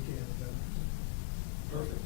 ZK on the better. Perfect.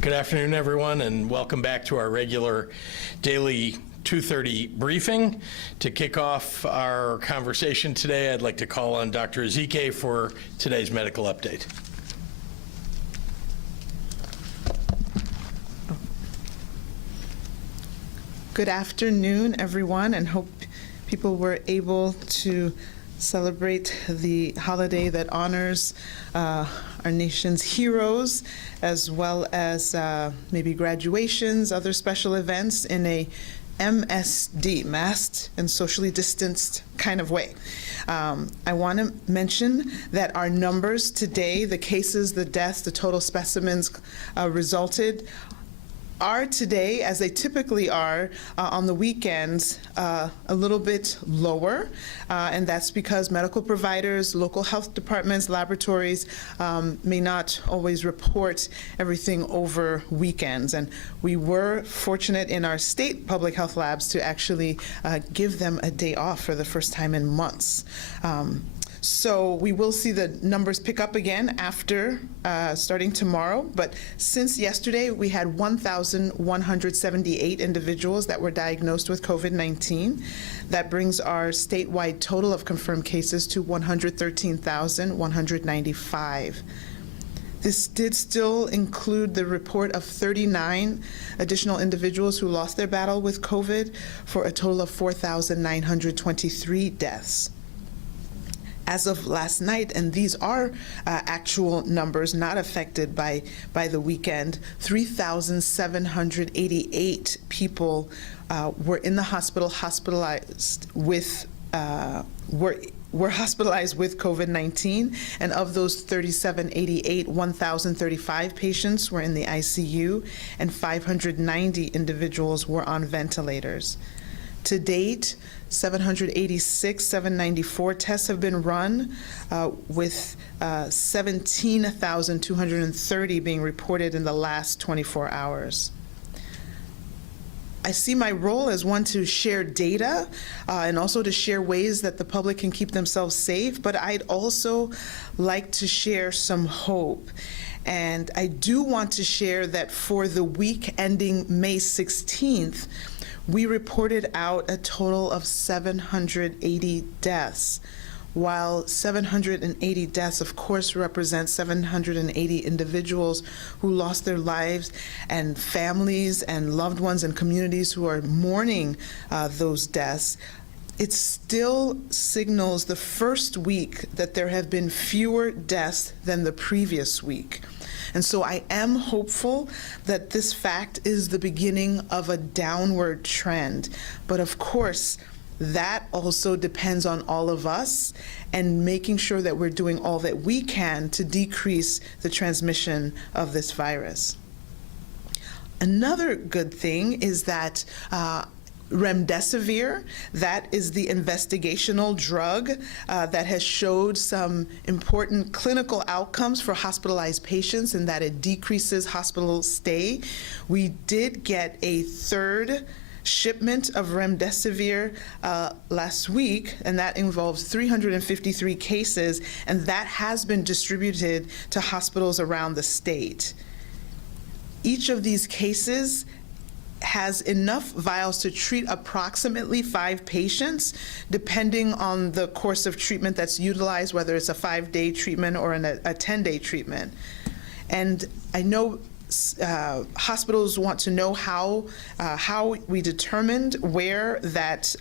Good afternoon, everyone, and welcome back to our regular daily 2:30 briefing. To kick off our conversation today, I'd like to call on Dr. Ezike for today's medical update. Good afternoon, everyone, and hope people were able to celebrate the holiday that honors our nation's heroes, as well as maybe graduations, other special events in a MSD, masked and socially distanced kind of way. I want to mention that our numbers today, the cases, the deaths, the total specimens resulted are today, as they typically are on the weekends, a little bit lower, and that's because medical providers, local health departments, laboratories may not always report everything over weekends. And we were fortunate in our state public health labs to actually give them a day off for the first time in months. So we will see the numbers pick up again after starting tomorrow. But since yesterday, we had 1,178 individuals that were diagnosed with COVID-19. That brings our statewide total of confirmed cases to 113,195. This did still include the report of 39 additional individuals who lost their battle with COVID, for a total of 4,923 deaths. As of last night, and these are actual numbers not affected by the weekend, 3,788 people were in the hospital hospitalized with were hospitalized with COVID-19, and of those 3,788, 1,035 patients were in the ICU, and 590 individuals were on ventilators. To date, 794 tests have been run, with 17,230 being reported in the last 24 hours. I see my role as one to share data and also to share ways that the public can keep themselves safe, but I'd also like to share some hope. And I do want to share that for the week ending May 16th, we reported out a total of 780 deaths. While 780 deaths, of course, represent 780 individuals who lost their lives, and families and loved ones and communities who are mourning those deaths, it still signals the first week that there have been fewer deaths than the previous week. And so I am hopeful that this fact is the beginning of a downward trend. But of course, that also depends on all of us and making sure that we're doing all that we can to decrease the transmission of this virus. Another good thing is that Remdesivir, that is the investigational drug that has showed some important clinical outcomes for hospitalized patients and that it decreases hospital stay. We did get a third shipment of Remdesivir last week, and that involves 353 cases, and that has been distributed to hospitals around the state. Each of these cases has enough vials to treat approximately 5 patients, depending on the course of treatment that's utilized, whether it's a 5-day treatment or a 10-day treatment. And I know hospitals want to know how we determined where that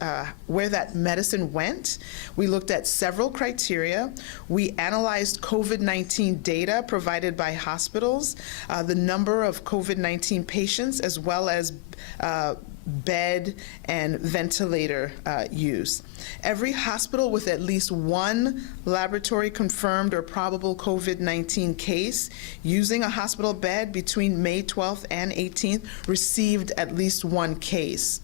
medicine went. We looked at several criteria. We analyzed COVID-19 data provided by hospitals, the number of COVID-19 patients, as well as bed and ventilator use. Every hospital with at least one laboratory confirmed or probable COVID-19 case using a hospital bed between May 12th and 18th received at least one case.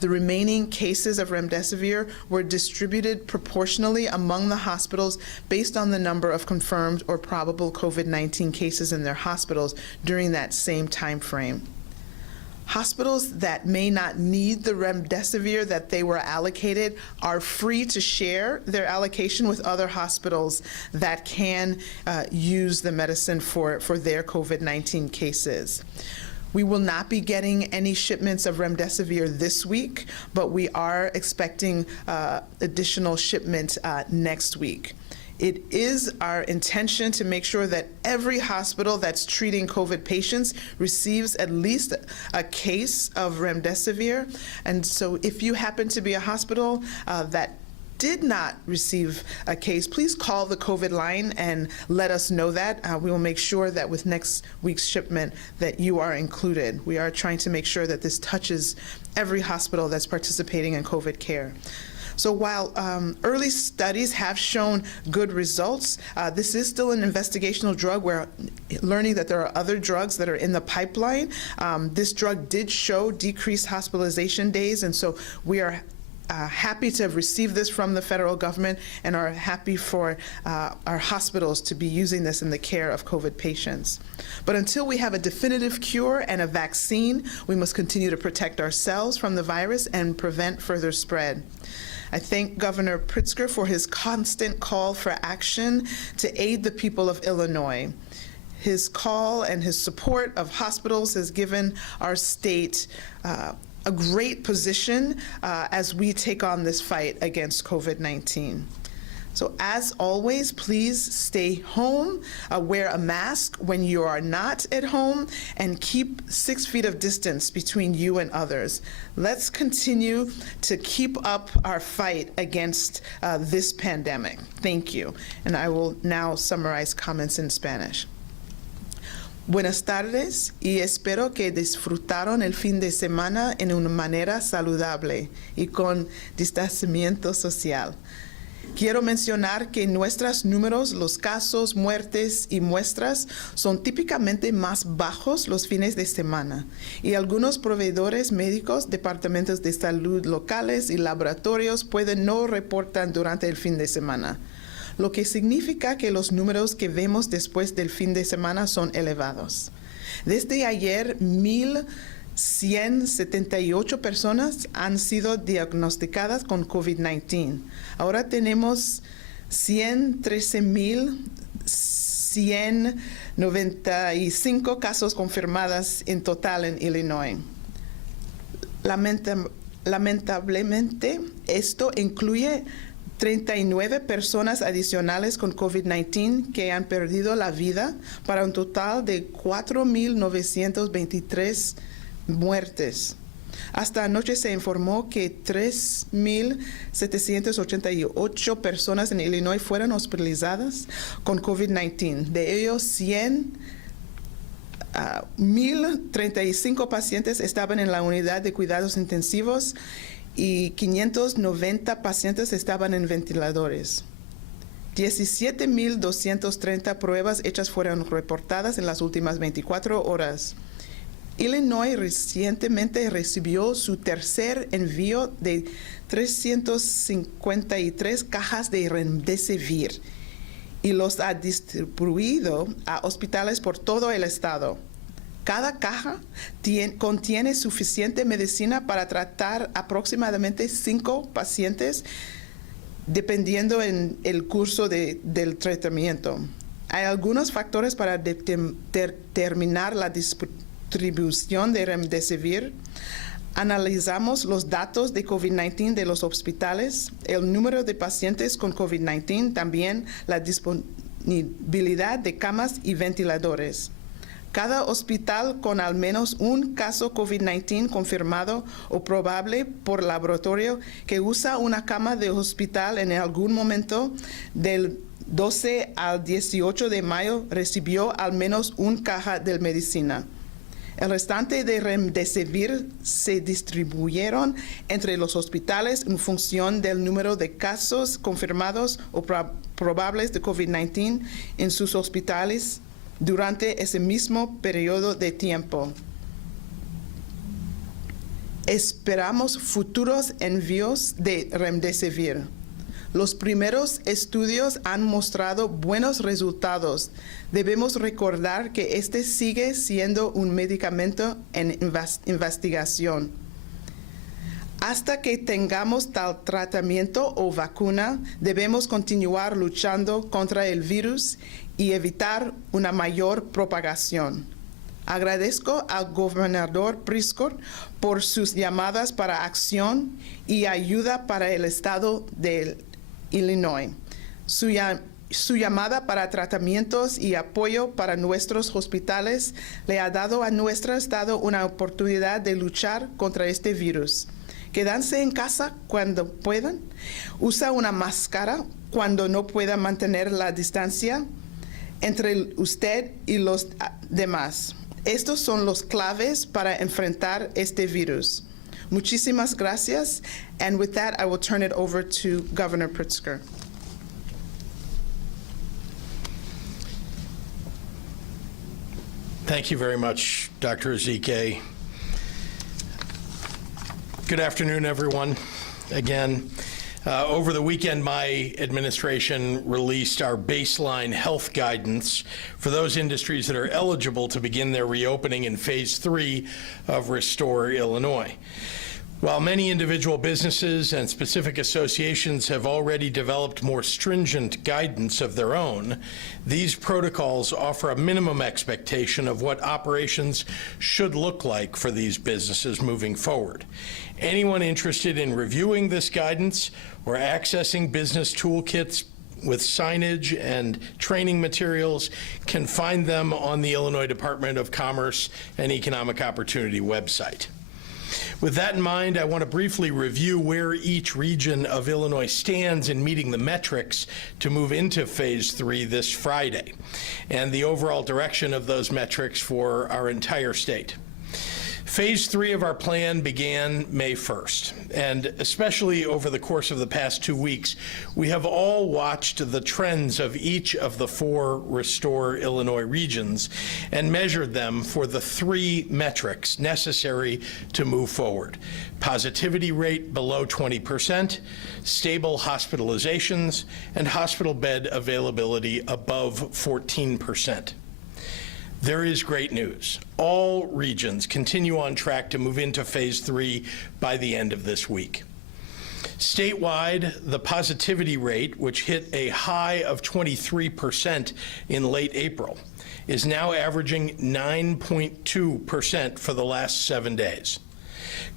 The remaining cases of Remdesivir were distributed proportionally among the hospitals based on the number of confirmed or probable COVID-19 cases in their hospitals during that same time frame. Hospitals that may not need the Remdesivir that they were allocated are free to share their allocation with other hospitals that can use the medicine for their COVID-19 cases. We will not be getting any shipments of Remdesivir this week, but we are expecting additional shipment next week. It is our intention to make sure that every hospital that's treating COVID patients receives at least a case of Remdesivir. And so if you happen to be a hospital that did not receive a case, please call the COVID line and let us know that. We will make sure that with next week's shipment that you are included. We are trying to make sure that this touches every hospital that's participating in COVID care. So while early studies have shown good results, this is still an investigational drug. We're learning that there are other drugs that are in the pipeline. This drug did show decreased hospitalization days, and so we are happy to have received this from the federal government and are happy for our hospitals to be using this in the care of COVID patients. But until we have a definitive cure and a vaccine, we must continue to protect ourselves from the virus and prevent further spread. I thank Governor Pritzker for his constant call for action to aid the people of Illinois. His call and his support of hospitals has given our state a great position as we take on this fight against COVID-19. So as always, please stay home, wear a mask when you are not at home, and keep 6 feet of distance between you and others. Let's continue to keep up our fight against this pandemic. Thank you. And I will now summarize comments in Spanish. Buenas tardes y espero que disfrutaron el fin de semana en una manera saludable y con distanciamiento social. Quiero mencionar que nuestros números, los casos, muertes y muestras son típicamente más bajos los fines de semana y algunos proveedores médicos, departamentos de salud locales y laboratorios pueden no reportar durante el fin de semana, lo que significa que los números que vemos después del fin de semana son elevados. Desde ayer, 1,178 personas han sido diagnosticadas con COVID-19. Ahora tenemos 113,195 casos confirmados en total en Illinois. Lamentablemente, esto incluye 39 personas adicionales con COVID-19 que han perdido la vida para un total de 4,923 muertes. Hasta anoche se informó que 3,788 personas en Illinois fueron hospitalizadas con COVID-19. De ellos, 100 1,035 pacientes estaban en la unidad de cuidados intensivos y 590 pacientes estaban en ventiladores. 17,230 pruebas hechas fueron reportadas en las últimas 24 horas. Illinois recientemente recibió su tercer envío de 353 cajas de Remdesivir y los ha distribuido a hospitales por todo el estado. Cada caja contiene suficiente medicina para tratar aproximadamente 5 pacientes, dependiendo en el curso del tratamiento. Hay algunos factores para determinar la distribución de Remdesivir. Analizamos los datos de COVID-19 de los hospitales, el número de pacientes con COVID-19, también la disponibilidad de camas y ventiladores. Cada hospital con al menos un caso COVID-19 confirmado o probable por laboratorio que usa una cama de hospital en algún momento del 12 al 18 de mayo recibió al menos una caja de medicina. El restante de Remdesivir se distribuyeron entre los hospitales en función del número de casos confirmados o probables de COVID-19 en sus hospitales durante ese mismo periodo de tiempo. Esperamos futuros envíos de Remdesivir. Los primeros estudios han mostrado buenos resultados. Debemos recordar que este sigue siendo un medicamento en investigación. Hasta que tengamos tal tratamiento o vacuna, debemos continuar luchando contra el virus y evitar una mayor propagación. Agradezco al gobernador Pritzker por sus llamadas para acción y ayuda para el estado de Illinois. Su llamada para tratamientos y apoyo para nuestros hospitales le ha dado a nuestro estado una oportunidad de luchar contra este virus. Quédense en casa cuando puedan. Usa una máscara cuando no pueda mantener la distancia entre usted y los demás. Estos son los claves para enfrentar este virus. Muchísimas gracias. And with that, I will turn it over to Governor Pritzker. Thank you very much, Dr. Ezike. Good afternoon, everyone. Again, over the weekend, my administration released our baseline health guidance for those industries that are eligible to begin their reopening in Phase 3 of Restore Illinois. While many individual businesses and specific associations have already developed more stringent guidance of their own, these protocols offer a minimum expectation of what operations should look like for these businesses moving forward. Anyone interested in reviewing this guidance or accessing business toolkits with signage and training materials can find them on the Illinois Department of Commerce and Economic Opportunity website. With that in mind, I want to briefly review where each region of Illinois stands in meeting the metrics to move into Phase 3 this Friday, and the overall direction of those metrics for our entire state. Phase 3 of our plan began May 1st, and especially over the course of the past 2 weeks, we have all watched the trends of each of the 4 Restore Illinois regions and measured them for the 3 metrics necessary to move forward: positivity rate below 20%, stable hospitalizations, and hospital bed availability above 14%. There is great news. All regions continue on track to move into Phase 3 by the end of this week. Statewide, the positivity rate, which hit a high of 23% in late April, is now averaging 9.2% for the last 7 days.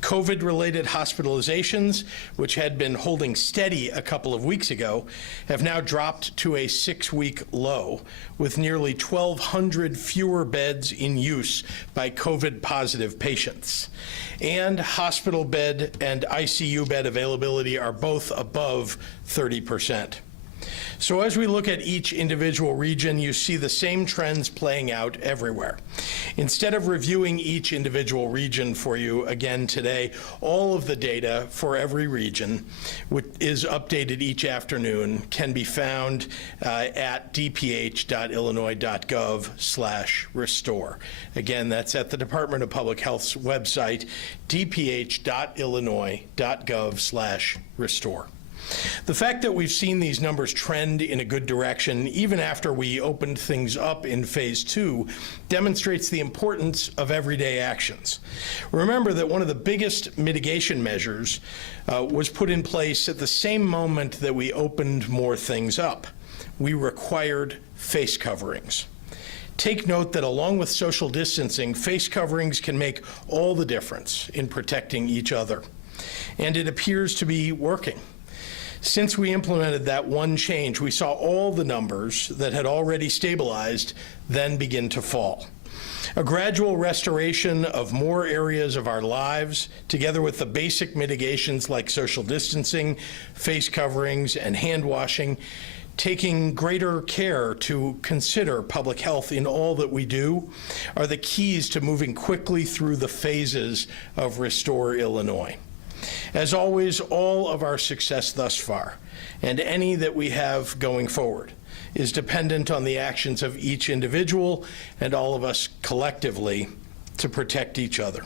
COVID-related hospitalizations, which had been holding steady a couple of weeks ago, have now dropped to a 6-week low, with nearly 1,200 fewer beds in use by COVID-positive patients. And hospital bed and ICU bed availability are both above 30%. So as we look at each individual region, you see the same trends playing out everywhere. Instead of reviewing each individual region for you again today, all of the data for every region, which is updated each afternoon, can be found at dph.illinois.gov/restore. Again, that's at the Department of Public Health's website, dph.illinois.gov/restore. The fact that we've seen these numbers trend in a good direction, even after we opened things up in phase 2, demonstrates the importance of everyday actions. Remember that one of the biggest mitigation measures was put in place at the same moment that we opened more things up. We required face coverings. Take note that along with social distancing, face coverings can make all the difference in protecting each other. And it appears to be working. Since we implemented that one change, we saw all the numbers that had already stabilized then begin to fall. A gradual restoration of more areas of our lives, together with the basic mitigations like social distancing, face coverings, and hand washing, taking greater care to consider public health in all that we do, are the keys to moving quickly through the phases of Restore Illinois. As always, all of our success thus far, and any that we have going forward, is dependent on the actions of each individual and all of us collectively to protect each other.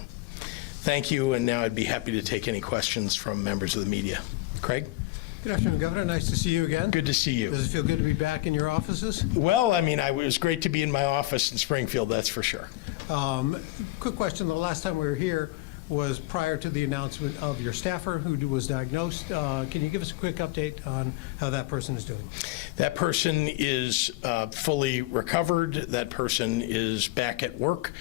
Thank you, and now I'd be happy to take any questions from members of the media. Craig? Good afternoon, Governor. Nice to see you again. Good to see you. Does it feel good to be back in your offices? Well, I mean, it was great to be in my office in Springfield, that's for sure. Quick question. The last time we were here was prior to the announcement of your staffer who was diagnosed. Can you give us a quick update on how that person is doing? That person is fully recovered. That person is back at work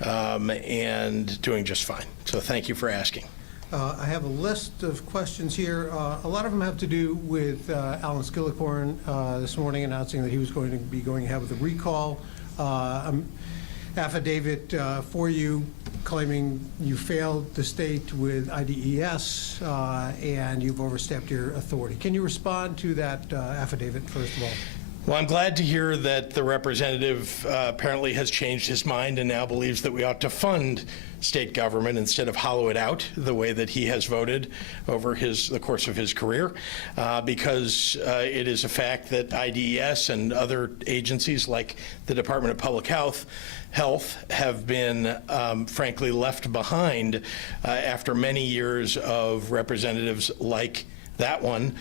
and doing just fine. So thank you for asking. I have a list of questions here. A lot of them have to do with Alan Skillicorn this morning announcing that he was going to be going ahead with a recall. Affidavit for you claiming you failed the state with IDES and you've overstepped your authority. Can you respond to that affidavit, first of all? Well, I'm glad to hear that the representative apparently has changed his mind and now believes that we ought to fund state government instead of hollow it out the way that he has voted over the course of his career, because it is a fact that IDES and other agencies like the Department of Public Health have been, frankly, left behind after many years of representatives like that one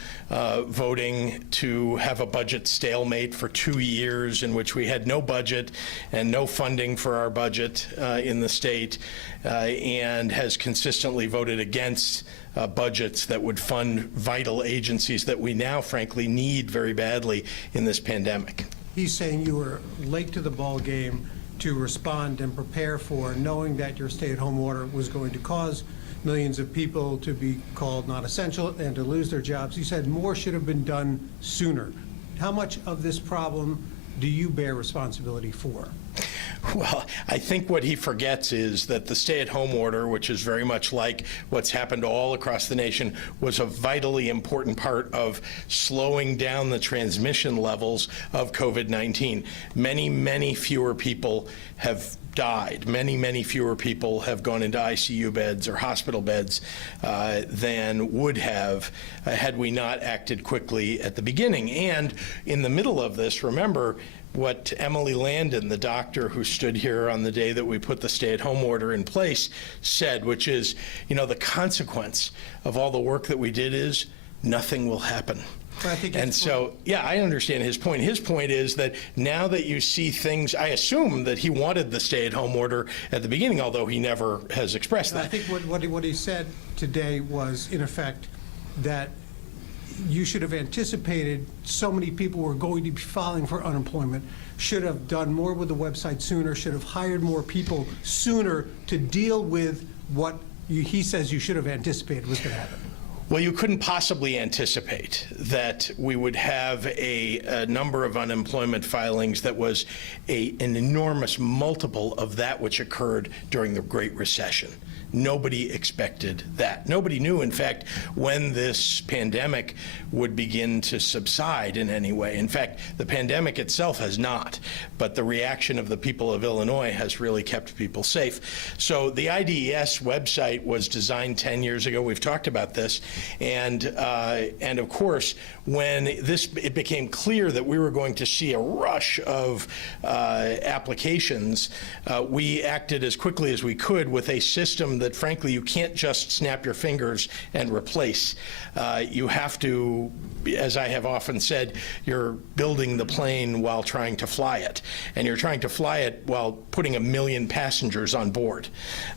voting to have a budget stalemate for 2 years in which we had no budget and no funding for our budget in the state, and has consistently voted against budgets that would fund vital agencies that we now, frankly, need very badly in this pandemic. He's saying you were late to the ball game to respond and prepare for, knowing that your stay-at-home order was going to cause millions of people to be called not essential and to lose their jobs. He said more should have been done sooner. How much of this problem do you bear responsibility for? Well, I think what he forgets is that the stay-at-home order, which is very much like what's happened all across the nation, was a vitally important part of slowing down the transmission levels of COVID-19. Many, many fewer people have died. Many, many fewer people have gone into ICU beds or hospital beds than would have had we not acted quickly at the beginning. And in the middle of this, remember what Emily Landon, the doctor who stood here on the day that we put the stay-at-home order in place, said, which is, the consequence of all the work that we did is nothing will happen. And so, yeah, I understand his point. His point is that now that you see things, I assume that he wanted the stay-at-home order at the beginning, although he never has expressed that. I think what he said today was, in effect, that you should have anticipated so many people were going to be filing for unemployment, should have done more with the website sooner, should have hired more people sooner to deal with what he says you should have anticipated was going to happen. Well, you couldn't possibly anticipate that we would have a number of unemployment filings that was an enormous multiple of that which occurred during the Great Recession. Nobody expected that. Nobody knew, in fact, when this pandemic would begin to subside in any way. In fact, the pandemic itself has not, but the reaction of the people of Illinois has really kept people safe. So the IDES website was designed 10 years ago. We've talked about this. And of course, when it became clear that we were going to see a rush of applications, we acted as quickly as we could with a system that, frankly, you can't just snap your fingers and replace. You have to, as I have often said, you're building the plane while trying to fly it. And you're trying to fly it while putting 1 million passengers on board.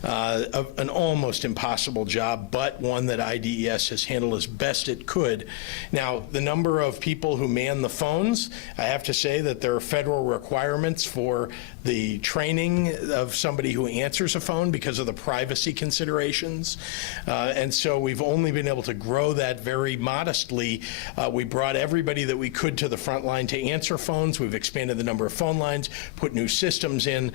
An almost impossible job, but one that IDES has handled as best it could. Now, the number of people who man the phones, I have to say that there are federal requirements for the training of somebody who answers a phone because of the privacy considerations. And so we've only been able to grow that very modestly. We brought everybody that we could to the front line to answer phones. We've expanded the number of phone lines, put new systems in,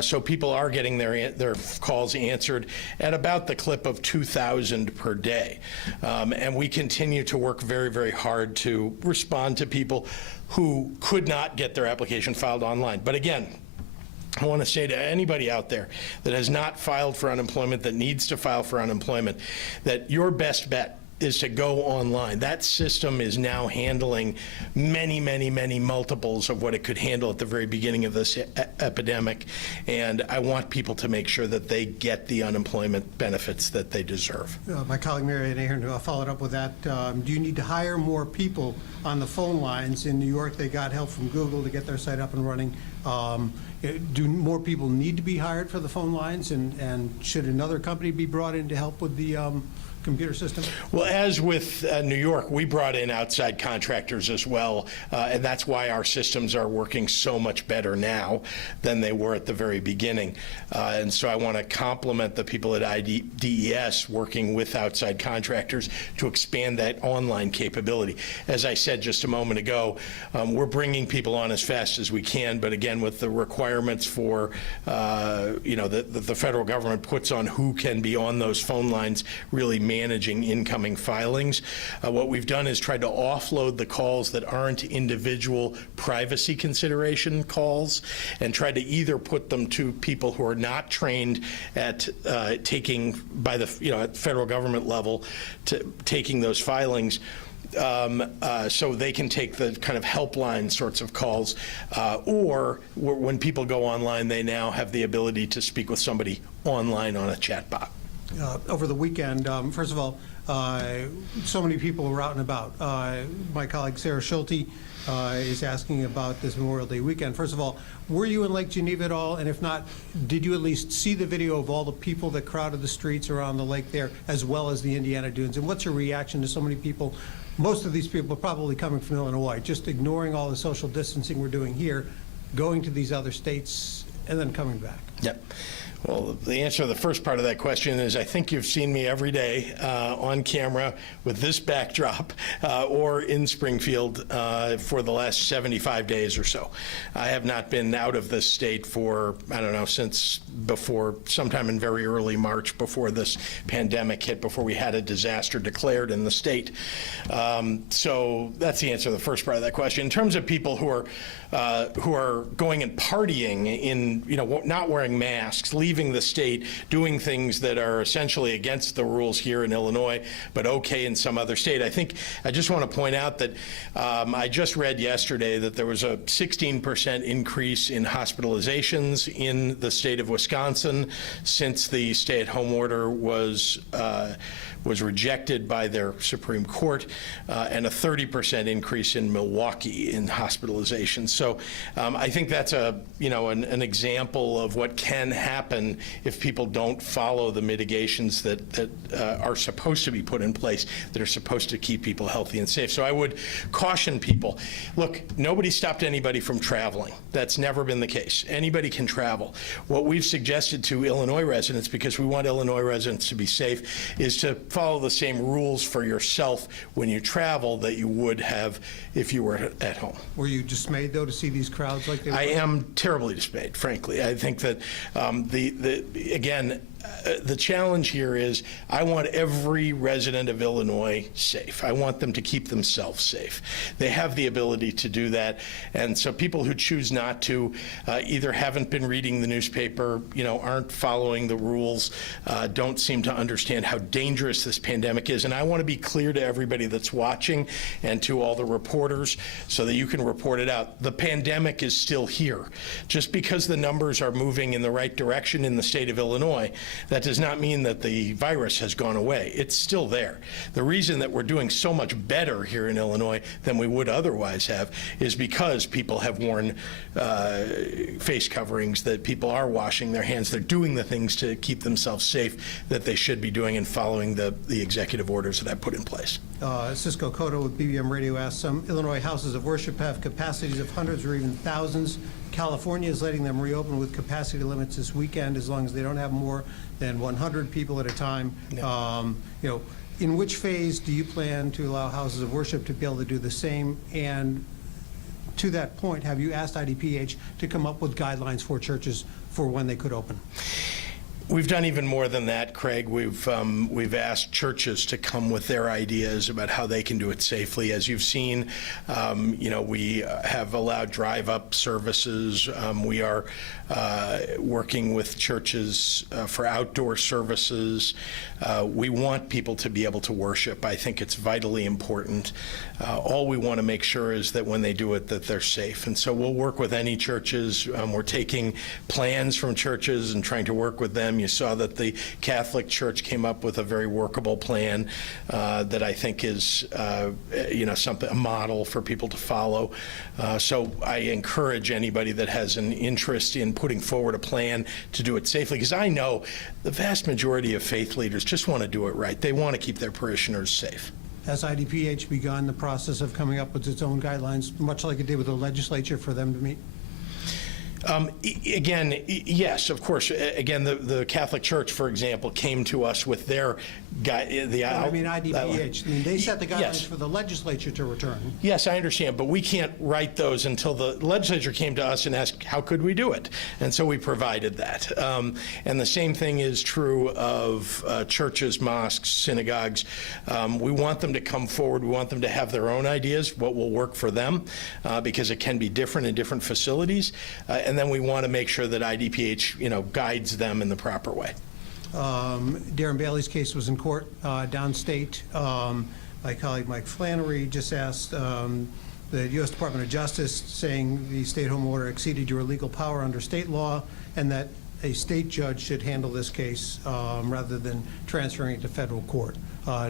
so people are getting their calls answered at about the clip of 2,000 per day. And we continue to work very, very hard to respond to people who could not get their application filed online. But again, I want to say to anybody out there that has not filed for unemployment, that needs to file for unemployment, that your best bet is to go online. That system is now handling many, many, many multiples of what it could handle at the very beginning of this epidemic. And I want people to make sure that they get the unemployment benefits that they deserve. My colleague Mary Ann Ahern followed up with that. Do you need to hire more people on the phone lines? In New York, they got help from Google to get their site up and running. Do more people need to be hired for the phone lines? And should another company be brought in to help with the computer system? Well, as with New York, we brought in outside contractors as well, and that's why our systems are working so much better now than they were at the very beginning. And so I want to compliment the people at IDES working with outside contractors to expand that online capability. As I said just a moment ago, we're bringing people on as fast as we can, but again, with the requirements for, the federal government puts on who can be on those phone lines, really managing incoming filings. What we've done is tried to offload the calls that aren't individual privacy consideration calls and try to either put them to people who are not trained at taking by the at federal government level to taking those filings. So they can take the kind of helpline sorts of calls, or when people go online, they now have the ability to speak with somebody online on a chat bot. Over the weekend, first of all, so many people were out and about. My colleague Sarah Schulte is asking about this Memorial Day weekend. First of all, were you in Lake Geneva at all? And if not, did you at least see the video of all the people that crowded the streets around the lake there, as well as the Indiana Dunes? And what's your reaction to so many people? Most of these people are probably coming from Illinois, just ignoring all the social distancing we're doing here, going to these other states, and then coming back. Yep. Well, the answer to the first part of that question is I think you've seen me every day on camera with this backdrop or in Springfield for the last 75 days or so. I have not been out of this state for, I don't know, since before, sometime in very early March, before this pandemic hit, before we had a disaster declared in the state. So that's the answer to the first part of that question. In terms of people who are going and partying in, not wearing masks, leaving the state, doing things that are essentially against the rules here in Illinois, but okay in some other state. I just want to point out that I just read yesterday that there was a 16% increase in hospitalizations in the state of Wisconsin since the stay-at-home order was rejected by their Supreme Court, and a 30% increase in Milwaukee in hospitalizations. So I think that's an example of what can happen if people don't follow the mitigations that are supposed to be put in place, that are supposed to keep people healthy and safe. So I would caution people, look, nobody stopped anybody from traveling. That's never been the case. Anybody can travel. What we've suggested to Illinois residents, because we want Illinois residents to be safe, is to follow the same rules for yourself when you travel that you would have if you were at home. Were you dismayed, though, to see these crowds like they were? I am terribly dismayed, frankly. I think that, again, the challenge here is I want every resident of Illinois safe. I want them to keep themselves safe. They have the ability to do that. And so people who choose not to either haven't been reading the newspaper, aren't following the rules, don't seem to understand how dangerous this pandemic is. And I want to be clear to everybody that's watching and to all the reporters so that you can report it out. The pandemic is still here. Just because the numbers are moving in the right direction in the state of Illinois, that does not mean that the virus has gone away. It's still there. The reason that we're doing so much better here in Illinois than we would otherwise have is because people have worn face coverings, that people are washing their hands. They're doing the things to keep themselves safe that they should be doing and following the executive orders that I put in place. Cisco Cotto with BBM Radio asked, some Illinois houses of worship have capacities of hundreds or even thousands. California is letting them reopen with capacity limits this weekend as long as they don't have more than 100 people at a time. In which phase do you plan to allow houses of worship to be able to do the same? And to that point, have you asked IDPH to come up with guidelines for churches for when they could open? We've done even more than that, Craig. We've asked churches to come with their ideas about how they can do it safely. As you've seen, we have allowed drive-up services. We are working with churches for outdoor services. We want people to be able to worship. I think it's vitally important. All we want to make sure is that when they do it, that they're safe. And so we'll work with any churches. We're taking plans from churches and trying to work with them. You saw that the Catholic Church came up with a very workable plan that I think is, a model for people to follow. So I encourage anybody that has an interest in putting forward a plan to do it safely, because I know the vast majority of faith leaders just want to do it right. They want to keep their parishioners safe. Has IDPH begun the process of coming up with its own guidelines, much like it did with the legislature, for them to meet? Again, yes, of course. Again, the Catholic Church, for example, came to us with their IDPH. They set the guidelines Yes. for the legislature to return. Yes, I understand, but we can't write those until the legislature came to us and asked, how could we do it? And so we provided that. And the same thing is true of churches, mosques, synagogues. We want them to come forward. We want them to have their own ideas, what will work for them, because it can be different in different facilities. And then we want to make sure that IDPH, guides them in the proper way. Darren Bailey's case was in court downstate. My colleague Mike Flannery just asked the U.S. Department of Justice, saying the stay-at-home order exceeded your legal power under state law, and that a state judge should handle this case rather than transferring it to federal court.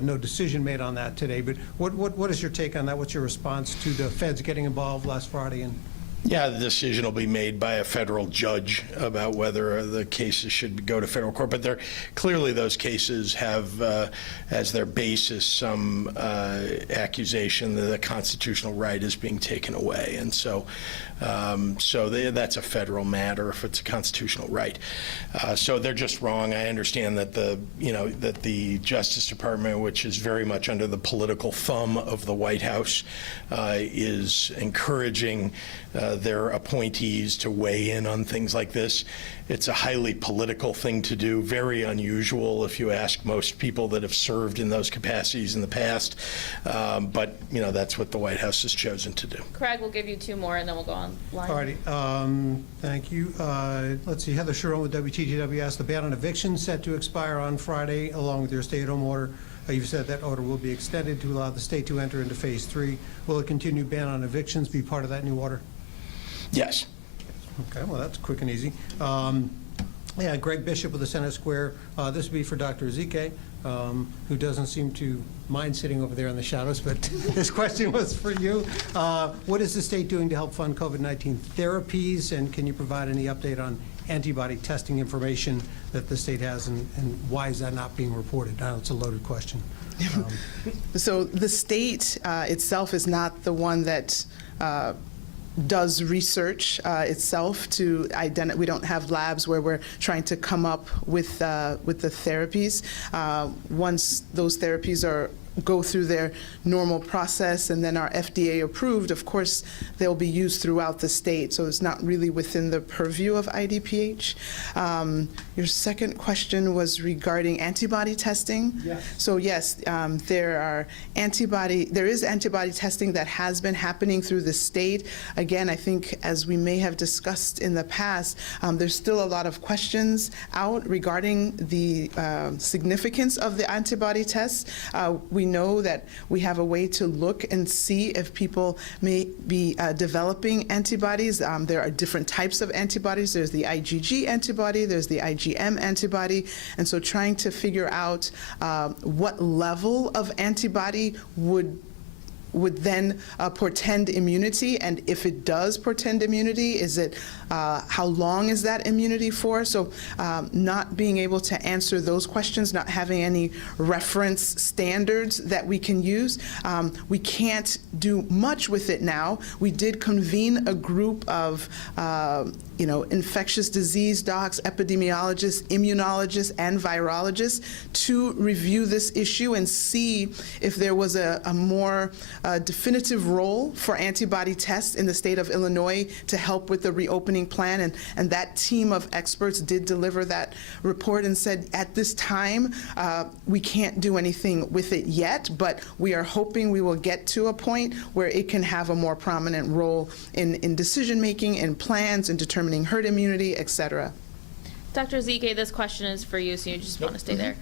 No decision made on that today, but what is your take on that? What's your response to the feds getting involved last Friday? Yeah, the decision will be made by a federal judge about whether the cases should go to federal court. But clearly those cases have as their basis some accusation that the constitutional right is being taken away. And so that's a federal matter if it's a constitutional right. So they're just wrong. I understand that that the Justice Department, which is very much under the political thumb of the White House, is encouraging their appointees to weigh in on things like this. It's a highly political thing to do, very unusual if you ask most people that have served in those capacities in the past. But that's what the White House has chosen to do. Craig, we'll give you two more and then we'll go on line. All righty. Thank you. Let's see. Heather Sharon with WTGW asked, the ban on evictions set to expire on Friday along with your stay-at-home order. You've said that order will be extended to allow the state to enter into phase 3. Will a continued ban on evictions be part of that new order? Yes. Okay, well, that's quick and easy. Greg Bishop with the Center Square. This would be for Dr. Ezike, who doesn't seem to mind sitting over there in the shadows, but this question was for you. What is the state doing to help fund COVID-19 therapies, and can you provide any update on antibody testing information that the state has, and why is that not being reported? I know it's a loaded question. So the state itself is not the one that does research itself to identify. We don't have labs where we're trying to come up with the therapies. Once those therapies are go through their normal process and then are FDA approved, of course, they'll be used throughout the state. So it's not really within the purview of IDPH. Your second question was regarding antibody testing. Yes. So yes, there is antibody testing that has been happening through the state. Again, I think as we may have discussed in the past, there's still a lot of questions out regarding the significance of the antibody tests. We know that we have a way to look and see if people may be developing antibodies. There are different types of antibodies. There's the IgG antibody, there's the IgM antibody, and so trying to figure out what level of antibody would then portend immunity, and if it does portend immunity, is it how long is that immunity for? So not being able to answer those questions, not having any reference standards that we can use. We can't do much with it now. We did convene a group of infectious disease docs, epidemiologists, immunologists, and virologists to review this issue and see if there was a more definitive role for antibody tests in the state of Illinois to help with the reopening plan. And that team of experts did deliver that report and said, at this time, we can't do anything with it yet, but we are hoping we will get to a point where it can have a more prominent role in decision-making, in plans, in determining herd immunity, et cetera. Dr. Ezike, this question is for you, so you just want to stay there.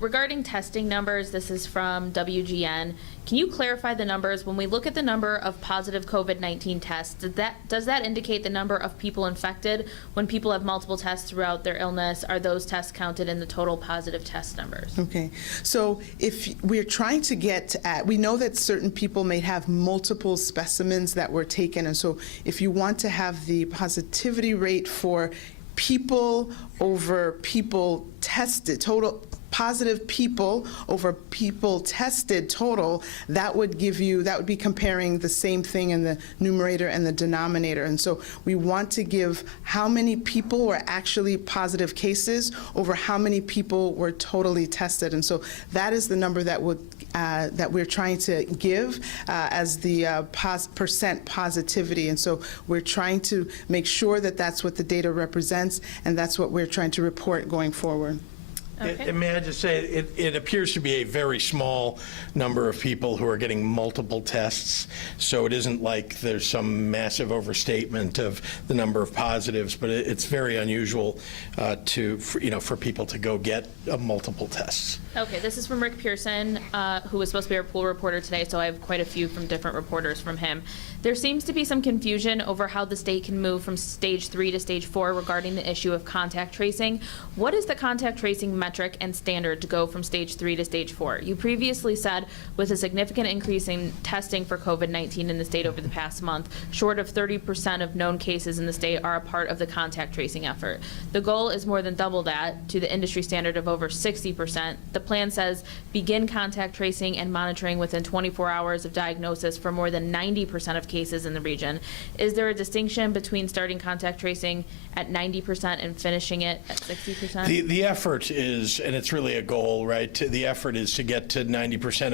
Regarding testing numbers, this is from WGN. Can you clarify the numbers? When we look at the number of positive COVID-19 tests, does that indicate the number of people infected? When people have multiple tests throughout their illness, are those tests counted in the total positive test numbers? Okay, so if we're trying to get at, we know that certain people may have multiple specimens that were taken, and so if you want to have the positivity rate for people over people tested, total positive people over people tested total, that would be comparing the same thing in the numerator and the denominator. And so we want to give how many people were actually positive cases over how many people were totally tested. And so that is the number that we're trying to give as the percent positivity. And so we're trying to make sure that that's what the data represents, and that's what we're trying to report going forward. Okay. And may I just say, it appears to be a very small number of people who are getting multiple tests, so it isn't like there's some massive overstatement of the number of positives, but it's very unusual for people to go get multiple tests. Okay, this is from Rick Pearson, who was supposed to be our pool reporter today, so I have quite a few from different reporters from him. There seems to be some confusion over how the state can move from stage 3 to stage 4 regarding the issue of contact tracing. What is the contact tracing metric and standard to go from stage 3 to stage 4? You previously said with a significant increase in testing for COVID-19 in the state over the past month, short of 30% of known cases in the state are a part of the contact tracing effort. The goal is more than double that to the industry standard of over 60%. The plan says begin contact tracing and monitoring within 24 hours of diagnosis for more than 90% of cases in the region. Is there a distinction between starting contact tracing at 90% and finishing it at 60%? The effort is, and it's really a goal, right? The effort is to get to 90%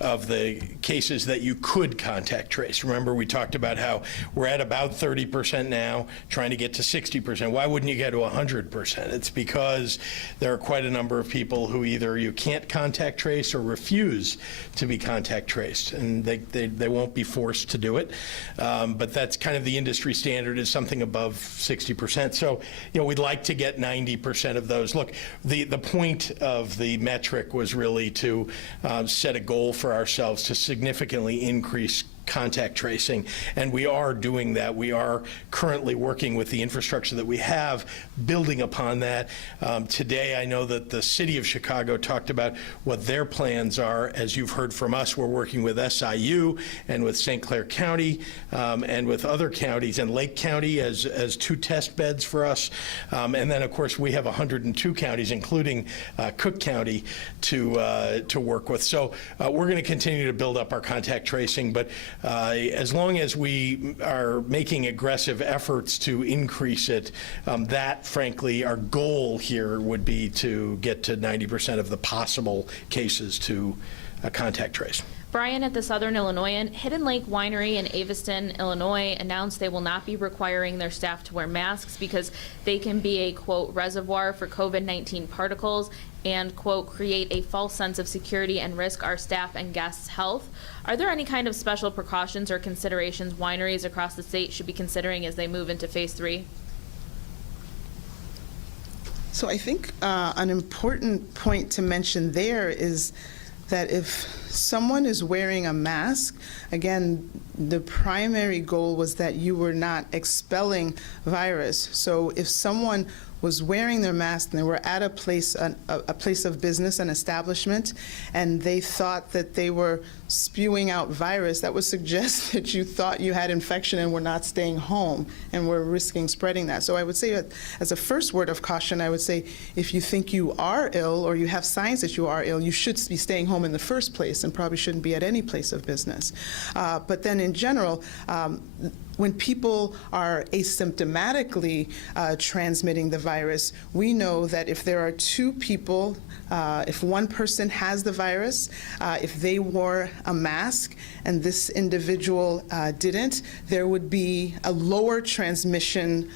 of the cases that you could contact trace. Remember, we talked about how we're at about 30% now, trying to get to 60%. Why wouldn't you get to 100%? It's because there are quite a number of people who either you can't contact trace or refuse to be contact traced, and they won't be forced to do it. But that's kind of the industry standard, is something above 60%. So, we'd like to get 90% of those. Look, the point of the metric was really to set a goal for ourselves to significantly increase contact tracing, and we are doing that. We are currently working with the infrastructure that we have, building upon that. Today, I know that the city of Chicago talked about what their plans are. As you've heard from us, we're working with SIU and with St. Clair County and with other counties, and Lake County as 2 test beds for us. And then, of course, we have 102 counties, including Cook County, to work with. So we're going to continue to build up our contact tracing, but As long as we are making aggressive efforts to increase it, that, frankly, our goal here would be to get to 90% of the possible cases to contact trace. Brian at the Southern Illinoisan, Hidden Lake Winery in Aveston, Illinois, announced they will not be requiring their staff to wear masks because they can be a, quote, reservoir for COVID-19 particles and, quote, create a false sense of security and risk our staff and guests' health. Are there any kind of special precautions or considerations wineries across the state should be considering as they move into phase 3? So I think an important point to mention there is that if someone is wearing a mask, again, the primary goal was that you were not expelling virus. So if someone was wearing their mask and they were at a place of business, an establishment, and they thought that they were spewing out virus, that would suggest that you thought you had infection and were not staying home and were risking spreading that. So I would say, as a first word of caution, I would say if you think you are ill or you have signs that you are ill, you should be staying home in the first place and probably shouldn't be at any place of business. But then in general, when people are asymptomatically transmitting the virus, we know that if there are two people, if one person has the virus, if they wore a mask and this individual didn't, there would be a lower transmission,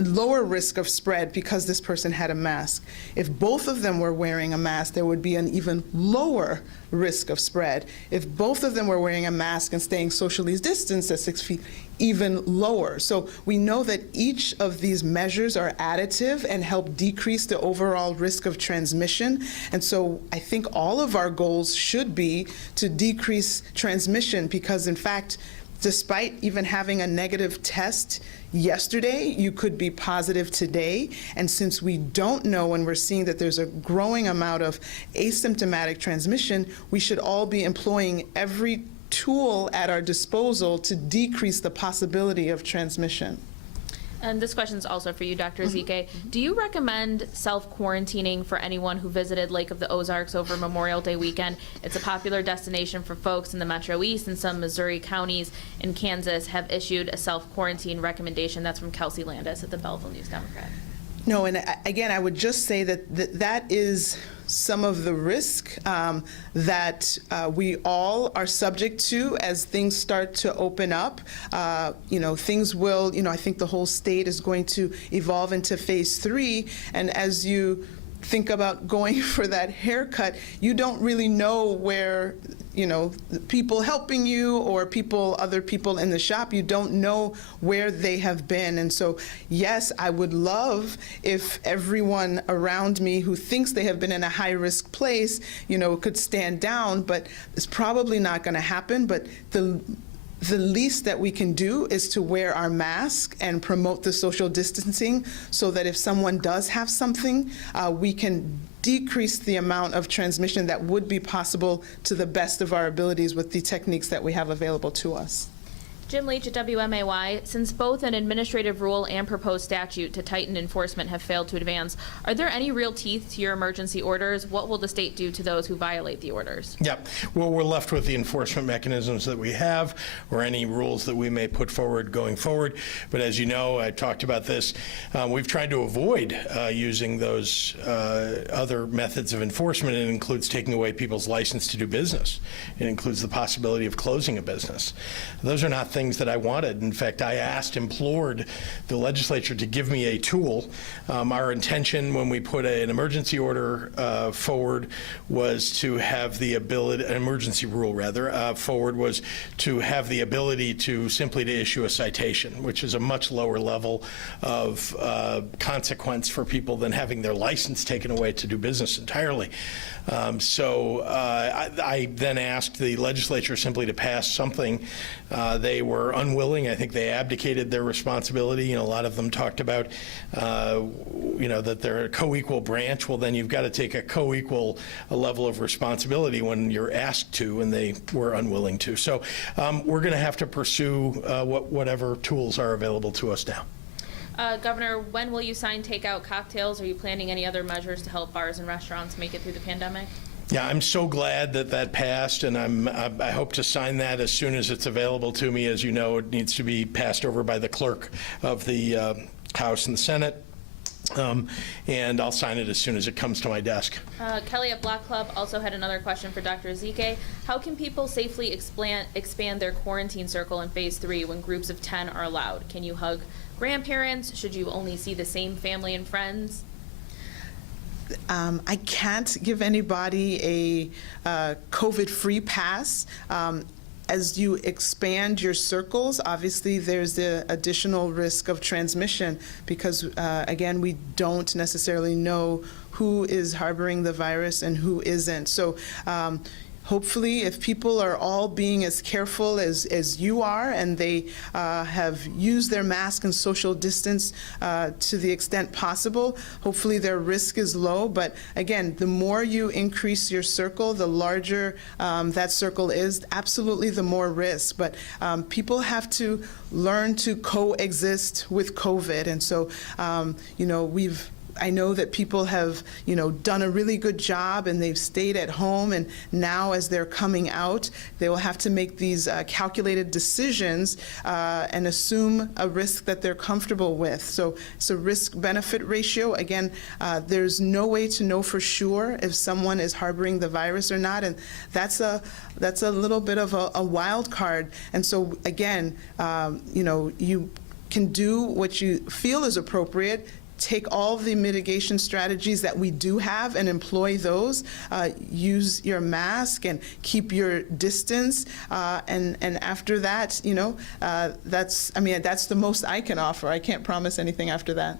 lower risk of spread because this person had a mask. If both of them were wearing a mask, there would be an even lower risk of spread. If both of them were wearing a mask and staying socially distanced at 6 feet, even lower. So we know that each of these measures are additive and help decrease the overall risk of transmission. And so I think all of our goals should be to decrease transmission because, in fact, despite even having a negative test yesterday, you could be positive today. And since we don't know and we're seeing that there's a growing amount of asymptomatic transmission, we should all be employing every tool at our disposal to decrease the possibility of transmission. And this question is also for you, Dr. Ezike. Do you recommend self-quarantining for anyone who visited Lake of the Ozarks over Memorial Day weekend? It's a popular destination for folks in the Metro East, and some Missouri counties in Kansas have issued a self-quarantine recommendation. That's from Kelsey Landis at the Belleville News-Democrat. No, and again, I would just say that that is some of the risk that we all are subject to as things start to open up. Things will, I think the whole state is going to evolve into phase 3, and as you think about going for that haircut, you don't really know where, people helping you or other people in the shop, you don't know where they have been. And so, yes, I would love if everyone around me who thinks they have been in a high-risk place, could stand down, but it's probably not going to happen. But the least that we can do is to wear our mask and promote the social distancing so that if someone does have something, we can decrease the amount of transmission that would be possible to the best of our abilities with the techniques that we have available to us. Jim Leach at WMAY. Since both an administrative rule and proposed statute to tighten enforcement have failed to advance, are there any real teeth to your emergency orders? What will the state do to those who violate the orders? Yep. Well, we're left with the enforcement mechanisms that we have or any rules that we may put forward going forward. But as you know, I talked about this. We've tried to avoid using those other methods of enforcement. It includes taking away people's license to do business. It includes the possibility of closing a business. Those are not things that I wanted. In fact, I implored the legislature to give me a tool. Our intention when we put an emergency order forward was to have the ability, an emergency rule rather, forward was to have the ability to simply to issue a citation, which is a much lower level of consequence for people than having their license taken away to do business entirely. So I then asked the legislature simply to pass something. They were unwilling. I think they abdicated their responsibility. A lot of them talked about, that they're a co-equal branch. Well, then you've got to take a co-equal level of responsibility when you're asked to, and they were unwilling to. So we're going to have to pursue whatever tools are available to us now. Governor, when will you sign takeout cocktails? Are you planning any other measures to help bars and restaurants make it through the pandemic? Yeah, I'm so glad that that passed, and I hope to sign that as soon as it's available to me. As you know, it needs to be passed over by the clerk of the House and the Senate, and I'll sign it as soon as it comes to my desk. Kelly at Block Club also had another question for Dr. Ezike. How can people safely expand their quarantine circle in phase 3 when groups of 10 are allowed? Can you hug grandparents? Should you only see the same family and friends? I can't give anybody a COVID-free pass. As you expand your circles, obviously there's the additional risk of transmission because, again, we don't necessarily know who is harboring the virus and who isn't. So hopefully, if people are all being as careful as you are and they have used their mask and social distance to the extent possible, hopefully their risk is low. But again, the more you increase your circle, the larger that circle is, absolutely the more risk. But people have to learn to coexist with COVID. And so, I know that people have, done a really good job and they've stayed at home, and now as they're coming out, they will have to make these calculated decisions and assume a risk that they're comfortable with. So it's a risk-benefit ratio. Again, there's no way to know for sure if someone is harboring the virus or not, and that's a little bit of a wild card. And so again, you can do what you feel is appropriate. Take all the mitigation strategies that we do have and employ those. Use your mask and keep your distance. And after that, that's the most I can offer. I can't promise anything after that.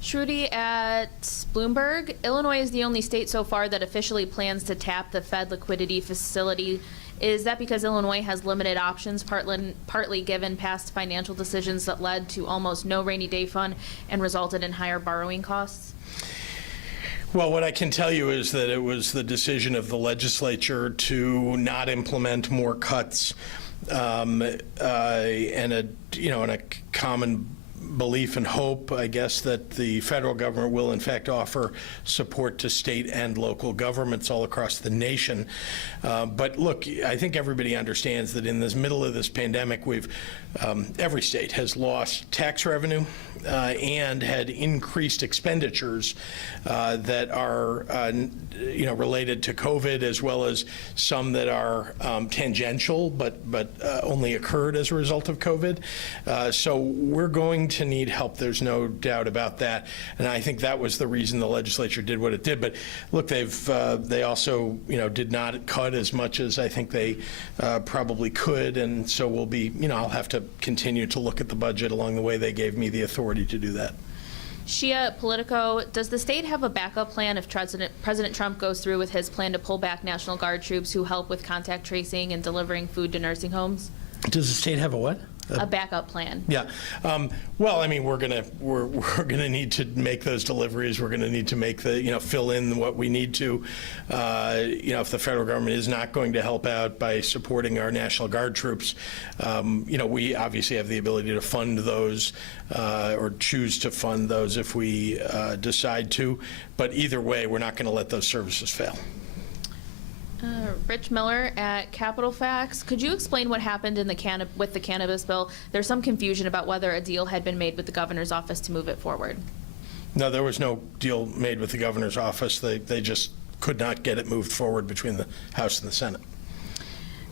Shruti at Bloomberg. Illinois is the only state so far that officially plans to tap the Fed liquidity facility. Is that because Illinois has limited options, partly given past financial decisions that led to almost no rainy day fund and resulted in higher borrowing costs? Well, what I can tell you is that it was the decision of the legislature to not implement more cuts, and a common belief and hope, I guess, that the federal government will in fact offer support to state and local governments all across the nation. But look, I think everybody understands that in the middle of this pandemic, every state has lost tax revenue and had increased expenditures that are related to COVID, as well as some that are tangential but only occurred as a result of COVID. So we're going to need help. There's no doubt about that. And I think that was the reason the legislature did what it did. But look, they also did not cut as much as I think they probably could. And so we'll be, I'll have to continue to look at the budget along the way. They gave me the authority to do that. Shia Politico, does the state have a backup plan if President Trump goes through with his plan to pull back National Guard troops who help with contact tracing and delivering food to nursing homes? Does the state have a what? A backup plan. Yeah. Well, we're gonna need to make those deliveries. We're gonna need to make fill in what we need to. If the federal government is not going to help out by supporting our National Guard troops, we obviously have the ability to fund those or choose to fund those if we decide to. But either way, we're not going to let those services fail. Rich Miller at Capital Facts. Could you explain what happened with the cannabis bill? There's some confusion about whether a deal had been made with the governor's office to move it forward. No, there was no deal made with the governor's office. They just could not get it moved forward between the House and the Senate.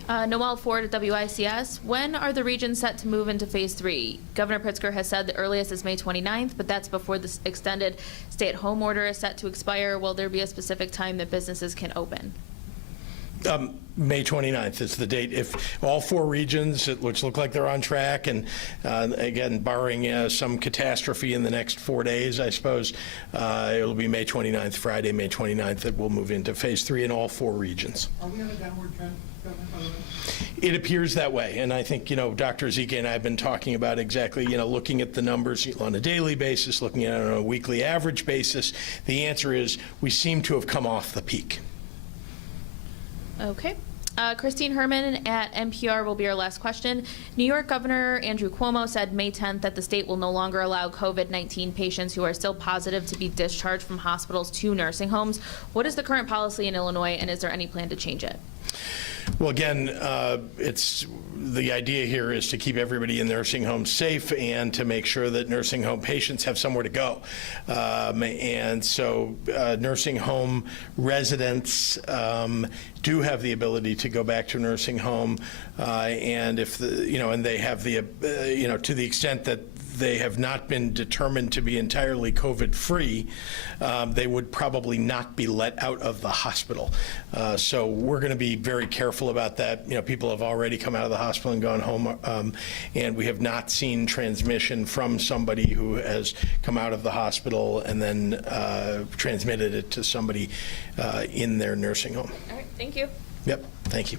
Noel Ford at WICS. When are the regions set to move into phase 3? Governor Pritzker has said the earliest is May 29th, but that's before the extended stay-at-home order is set to expire. Will there be a specific time that businesses can open? May 29th is the date. If all 4 regions, which look like they're on track, and again, barring some catastrophe in the next 4 days, I suppose, it'll be May 29th, Friday, May 29th, that we'll move into phase 3 in all 4 regions. Are we on a downward trend, Governor, by the way? It appears that way, and I think, Dr. Ezike and I have been talking about exactly, looking at the numbers on a daily basis, looking at it on a weekly average basis. The answer is we seem to have come off the peak. Okay. Christine Herman at NPR will be our last question. New York Governor Andrew Cuomo said May 10th that the state will no longer allow COVID-19 patients who are still positive to be discharged from hospitals to nursing homes. What is the current policy in Illinois, and is there any plan to change it? Well, again, the idea here is to keep everybody in nursing homes safe and to make sure that nursing home patients have somewhere to go. And so nursing home residents do have the ability to go back to a nursing home, and if and they have the, to the extent that they have not been determined to be entirely COVID-free, they would probably not be let out of the hospital. So we're going to be very careful about that. People have already come out of the hospital and gone home, and we have not seen transmission from somebody who has come out of the hospital and then transmitted it to somebody in their nursing home. All right, thank you. Yep, thank you.